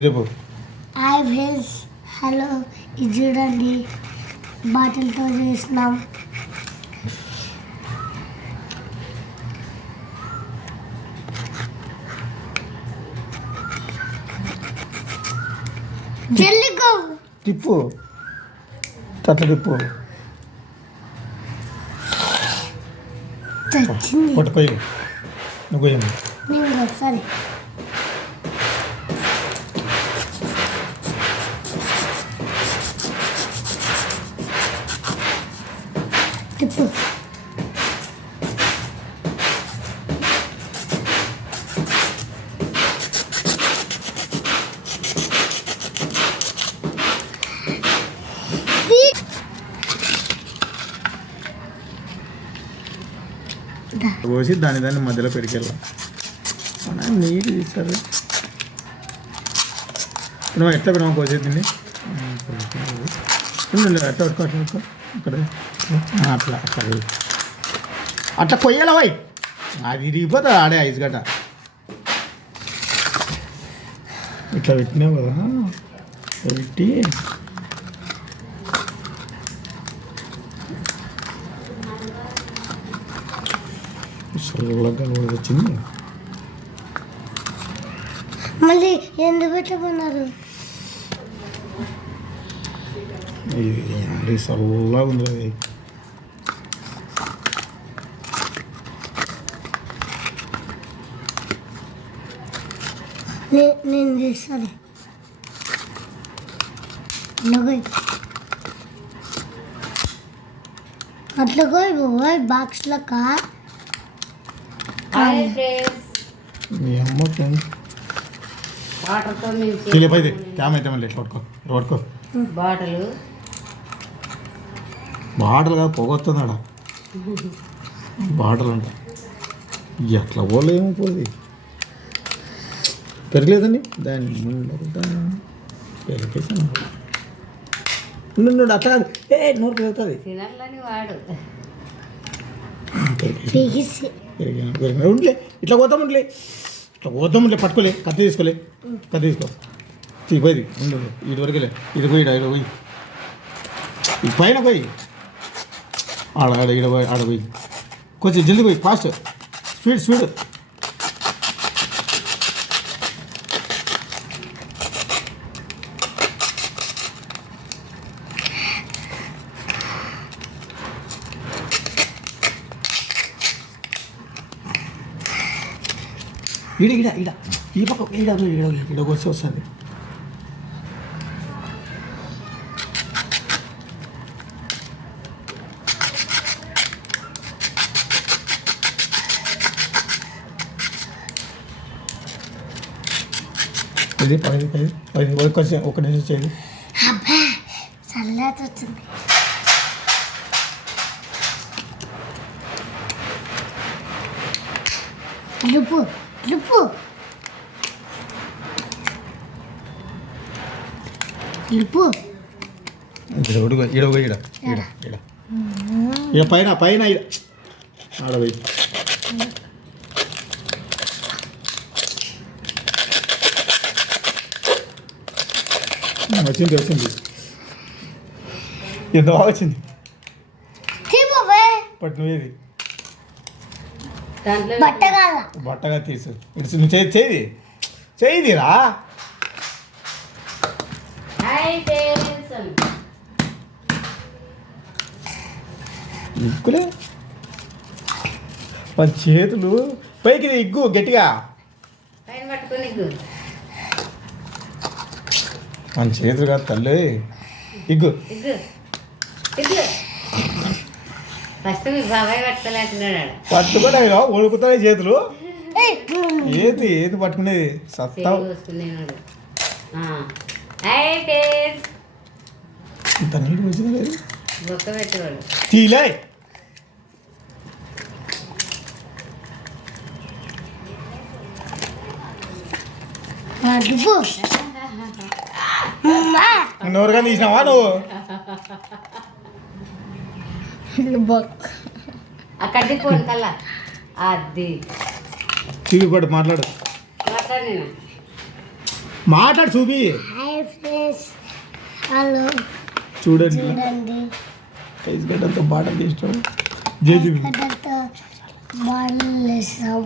Hi friends. Hello ఇది చూడండి. బాటిల్తో చేసినాం. జల్లికో తిప్పు. అట్లా తిప్పు. చచ్చింది. పొట్టు పోయి నువ్వు నేను ఒకసారి పోసి దాని దాన్ని మధ్యలో పెరికెళ్ళాం నీట్ తీస్తారు? నువ్వు ఎట్లా పెడమా కోసేది దీన్ని? ఉండు, ఉండు, పట్టుకో అట్లా పట్టుకో ఇక్కడ. అట్లా అట్లా. అట్లా కొయ్యాలా వై అది ఇరిగిపోతుంది ఆడే ఐస్ గడ్డ. ఇట్లా పెట్టినావు కదా. పెట్టి చల్లగా వచ్చింది. మళ్ళీ ఎందుకు పెట్టమన్నారు అది చల్లగా ఉంది అది నేను చేస్తాను అట్లా పోయి పోయి బాక్స్ లెక్క హాయ్ ఫ్రెండ్స్ మీ అమ్మ ఫ్రెండ్స్ వాటర్తో మించి తెలియపోయింది. క్యామ్ అయితే మళ్ళీ ఇట్లా పట్టుకో పట్టుకో. బాటలు. బాటలు కాదు పొగ వస్తుంది ఆడ బాటలు అంట ఎట్లా పోలే ఏమో పోది పెరగలేదండి దాన్ని ముందర పెరిగేసాను అట్లా. ఏ నోరు పెరుగుతుంది. తినాలని వాడు. పెరిగిన పెరిగిన ఇట్లా పోతాం ఉండలే. ఇట్లా పోతాం ఉండలే పట్టుకోలే కత్తి తీసుకోలే. కత్తి తీసుకో. తీపోయి ఉండు ఇటు వరకులే ఇది పోయి ఇక్కడ పోయి. ఈ పైన పోయి. ఆడ ఆడ ఈడ పోయి ఆడ పోయి. కొంచెం జల్దీ పోయి ఫాస్ట్. Speed speed. ఈడ ఈడ ఈడ. ఈ పక్క ఈడ ఈడ ఈడ వచ్చి వస్తుంది. ఇది పది పది పది పది కొంచెం ఒక నిమిషం చేయదు అబ్బా చల్లటి వచ్చింది. లుపు లుపు లుపు ఇక్కడ ఈడ పోయి ఈడ. ఈడ ఈడ. ఈడ పైన పైన ఆడ పోయి. వచ్చింది వచ్చింది. ఎంత బాగా వచ్చింది పట్టు నువ్వేది? బట్టగా తీసు. ఇటు నువ్వు చేయి చేయి. చేయిదిరా. ఇక్కులే మన చేతులు పైకి ఇగ్గు గట్టిగా. మన చేతులు కాదు తల్లి. ఇగ్గు. ఫస్ట్ మీ బాబాయ్ పట్టుకోలేకున్నాడు వణుకుతాయి చేతులు. ఏయ్, ఏది ఏది పట్టుకునేది? సత్తా. ఇంత నీటి వచ్చింది లేదు. బొక్క పెట్టేవాడు తీలే. నోరుగా తీసినావా నువ్వు? బొక్క అక్కడ దిక్కోండి కల్లా అది. టీవీ పట్టు మాట్లాడు. మాట్లాడు నేను. మాట్లాడు చూపి. హాయ్ ఫ్రెండ్స్ హలో చూడండి. చూడండి. గడ్డలతో బాటలు చేసినాం జేజీ గడ్డతో బాడలు వేస్తాం